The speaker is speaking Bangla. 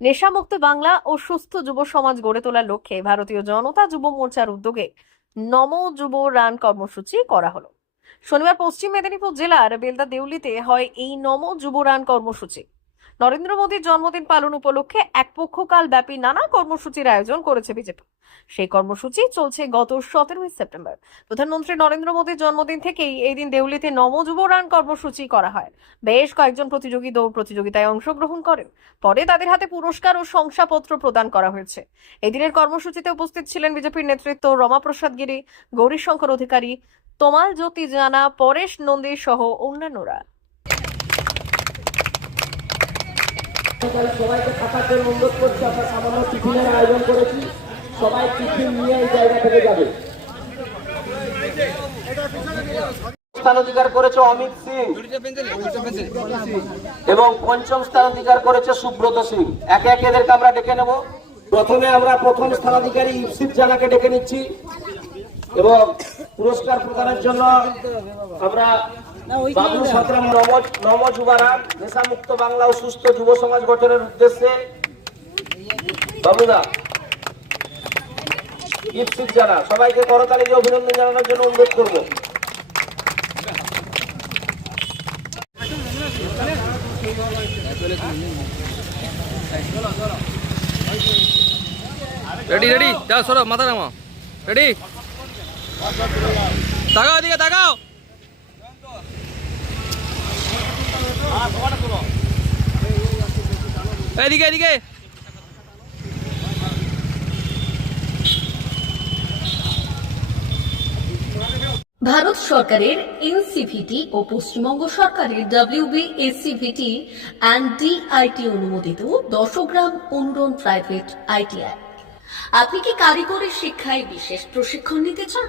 নেশামুক্ত বাংলা ও সুস্থ যুব সমাজ গড়ে তোলার লক্ষ্যে ভারতীয় জনতা যুব মোর্চার উদ্যোগে নম যুব রান কর্মসূচি করা হলো। শনিবার পশ্চিম মেদিনীপুর জেলার বেলদা দেউলিতে হয় এই নম যুব রান কর্মসূচি। নরেন্দ্র মোদীর জন্মদিন পালন উপলক্ষে এক পক্ষকাল ব্যাপী নানা কর্মসূচির আয়োজন করেছে বিজেপি। সেই কর্মসূচি চলছে গত সতেরোই সেপ্টেম্বর। প্রধানমন্ত্রী নরেন্দ্র মোদীর জন্মদিন থেকেই এই দিন দেউলিতে নম যুব রান কর্মসূচি করা হয়। বেশ কয়েকজন প্রতিযোগী দৌড় প্রতিযোগিতায় অংশগ্রহণ করেন। পরে তাদের হাতে পুরস্কার ও শংসাপত্র প্রদান করা হয়েছে। এদিনের কর্মসূচিতে উপস্থিত ছিলেন বিজেপির নেতৃত্ব রমাপ্রসাদ গিরি, গৌরীশঙ্কর অধিকারী, তোমাল জ্যোতি জানা, পরেশ নন্দী সহ অন্যান্যরা। তাহলে সবাইকে থাকার জন্য অনুরোধ করছি আমরা সামান্য টিফিনের আয়োজন করেছি। সবাই টিফিন নিয়ে এই জায়গা থেকে যাবে। স্থান অধিকার করেছে অমিত সিং এবং পঞ্চম স্থান অধিকার করেছে সুব্রত সিং। একে একে এদেরকে আমরা ডেকে নেব। প্রথমে আমরা প্রথম স্থানাধিকারী ইপসিত জানাকে ডেকে নিচ্ছি এবং পুরস্কার প্রদানের জন্য আমরা বাবু সতরাম নব নব যুবারা নেশামুক্ত বাংলা ও সুস্থ যুব সমাজ গঠনের উদ্দেশ্যে বাবুদা ইপসিত জানা সবাইকে করতালি দিয়ে অভিনন্দন জানানোর জন্য অনুরোধ করব। রেডি রেডি সরো মাথা নামা রেডি তাকাও এদিকে তাকাও। এদিকে এদিকে। ভারত সরকারের এনসিভিটি ও পশ্চিমবঙ্গ সরকারের ডাব্লিউবিএসসিভিটি অ্যান্ড ডিআইটি অনুমোদিত দশগ্রাম অনুরণ প্রাইভেট আইটিআই আপনি কি কারিগরি শিক্ষায় বিশেষ প্রশিক্ষণ নিতে চান?